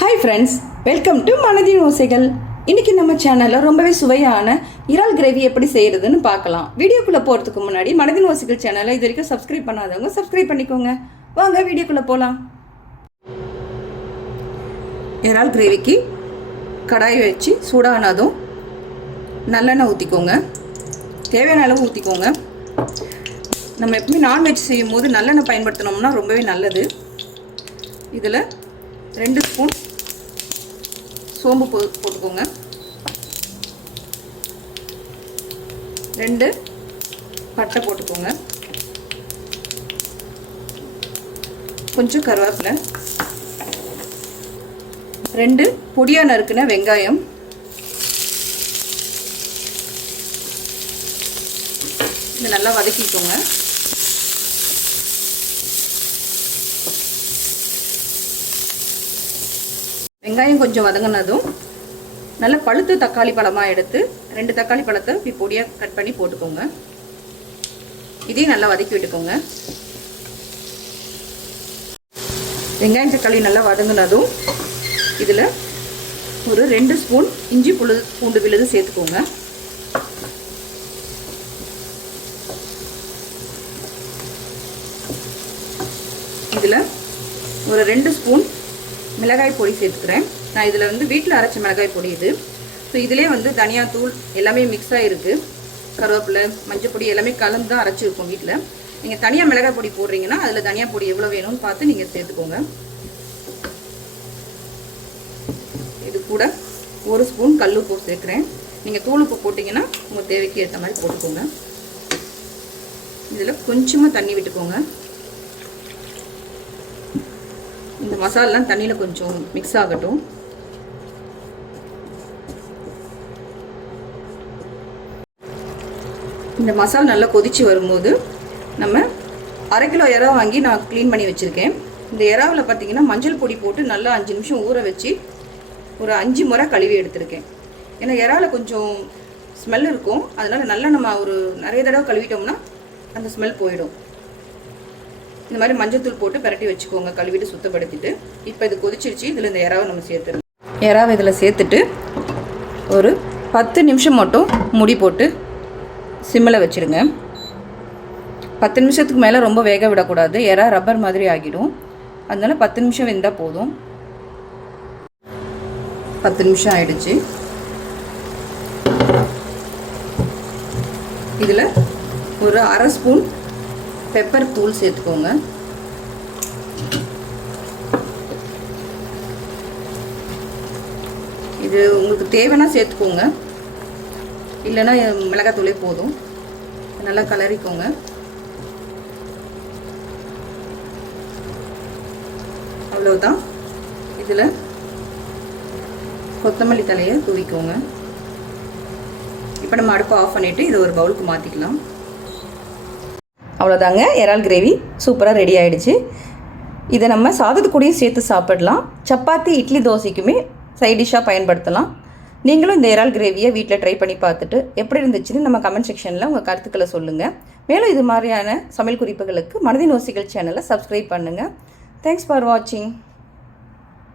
Hi friends, welcome to மனதின் ஓசைகள். இன்றைக்கி நம்ம சேனலில் ரொம்பவே சுவையான இறால் கிரேவி எப்படி செய்கிறதுன்னு பார்க்கலாம். வீடியோக்குள்ளே போகிறதுக்கு முன்னாடி மனதின் ஓசைகள் சேனலை இது வரைக்கும் சப்ஸ்கிரைப் பண்ணாதவங்க சப்ஸ்கிரைப் பண்ணிக்கோங்க. வாங்க வீடியோக்குள்ளே போகலாம். இறால் கிரேவிக்கு கடாயை வச்சு சூடானதும் நல்லெண்ணெய் ஊற்றிக்கோங்க. தேவையான அளவு ஊற்றிக்கோங்க. நம்ம எப்பவுமே நான்வெஜ் செய்யும் போது நல்லெண்ணெய் பயன்படுத்தினோம்னா ரொம்பவே நல்லது. இதில் 2 ஸ்பூன் சோம்பு போட்டுக்கோங்க. 2 பட்டை போட்டுக்கோங்க. கொஞ்சம் கருவேப்பிலை, 2 பொடியாக நறுக்கின வெங்காயம், இதை நல்லா வதக்கிக்கோங்க. வெங்காயம் கொஞ்சம் வதங்கினதும் நல்ல பழுத்து தக்காளி பழமாக எடுத்து 2 தக்காளி பழத்தை இப்படி பொடியாக கட் பண்ணி போட்டுக்கோங்க. இதையும் நல்லா வதக்கி விட்டுக்கோங்க. வெங்காயம் தக்காளி நல்லா வதங்கினதும் இதில் ஒரு 2 ஸ்பூன் இஞ்சி பூண்டு விழுது சேர்த்துக்கோங்க. இதில் ஒரு 2 ஸ்பூன் மிளகாய் பொடி சேர்த்துக்கிறேன். நான் இதில் வீட்டில் அரைச்ச மிளகாய் பொடி இது. ஸோ இதிலே தனியாத்தூள் எல்லாமே மிக்ஸ் ஆகிருக்கு. கருவேப்பிலை, மஞ்சள் பொடி எல்லாமே கலந்து தான் அரைச்சிருக்கோம் வீட்டில். நீங்கள் தனியாக மிளகாய் பொடி போடுறீங்கன்னா அதில் தனியாக பொடி எவ்வளோ வேணும்னு பார்த்து நீங்கள் சேர்த்துக்கோங்க. இது கூட 1 ஸ்பூன் கல் உப்பு சேர்க்குறேன். நீங்கள் தூள் உப்பு போட்டிங்கன்னா உங்கள் தேவைக்கு ஏற்ற மாதிரி போட்டுக்கோங்க. இதில் கொஞ்சமாக தண்ணி விட்டுக்கோங்க. இந்த மசாலாலாம் தண்ணியில் கொஞ்சம் மிக்ஸ் ஆகட்டும். இந்த மசாலா நல்லா கொதிச்சு வரும்போது நம்ம 1/2 கிலோ இறா வாங்கி நான் க்ளீன் பண்ணி வச்சுருக்கேன். இந்த இறாவில் பார்த்தீங்கன்னா மஞ்சள் பொடி போட்டு நல்லா 5 நிமிஷம் ஊற வச்சு ஒரு 5 முறை கழுவி எடுத்திருக்கேன். ஏன்னா இறாவில் கொஞ்சம் ஸ்மெல் இருக்கும். அதனால் நல்லா நம்ம ஒரு நிறைய தடவை கழுவிட்டோம்னா அந்த ஸ்மெல் போயிடும். இந்த மாதிரி மஞ்சள் போட்டு பரட்டி வச்சுக்கோங்க, கழுவிட்டு சுத்தப்படுத்திட்டு. இப்போ இது கொதிச்சிருச்சு. இதில் இந்த இறாவை நம்ம சேர்த்துருவோம். இறாவை இதில் சேர்த்துட்டு ஒரு 10 நிமிஷம் மட்டும் மூடி போட்டு சிம்மில் வச்சுருங்க. 10 நிமிஷத்துக்கு மேலே ரொம்ப வேக விடக்கூடாது. இறா ரப்பர் மாதிரி ஆகிடும். அதனால 10 நிமிஷம் வெந்தால் போதும். 10 நிமிஷம் ஆயிடுச்சு. இதில் ஒரு 1/2 ஸ்பூன் பெப்பர் தூள் சேர்த்துக்கோங்க. இது உங்களுக்கு தேவைன்னா சேர்த்துக்கோங்க, இல்லைன்னா மிளகாய் தூளே போதும். நல்லா கலரிக்கோங்க. அவ்வளோதான். இதில் கொத்தமல்லி தலையை தூவிக்கோங்க. இப்போ நம்ம அடுப்பை ஆஃப் பண்ணிவிட்டு இதை ஒரு பவுலுக்கு மாற்றிக்கலாம். அவ்வளோதாங்க, இறால் கிரேவி சூப்பராக ரெடி ஆகிடுச்சு. இதை நம்ம சாதத்துக்கூடையும் சேர்த்து சாப்பிடலாம். சப்பாத்தி, இட்லி, தோசைக்குமே சைட் டிஷ்ஷாக பயன்படுத்தலாம். நீங்களும் இந்த இறால் கிரேவியை வீட்டில் ட்ரை பண்ணி பார்த்துட்டு எப்படி இருந்துச்சுன்னு நம்ம கமெண்ட் செக்ஷனில் உங்கள் கருத்துக்களை சொல்லுங்கள். மேலும் இது மாதிரியான சமையல் குறிப்புகளுக்கு மனதின் ஓசைகள் சேனலை சப்ஸ்கிரைப் பண்ணுங்கள். தேங்க்ஸ் ஃபார் வாட்சிங்.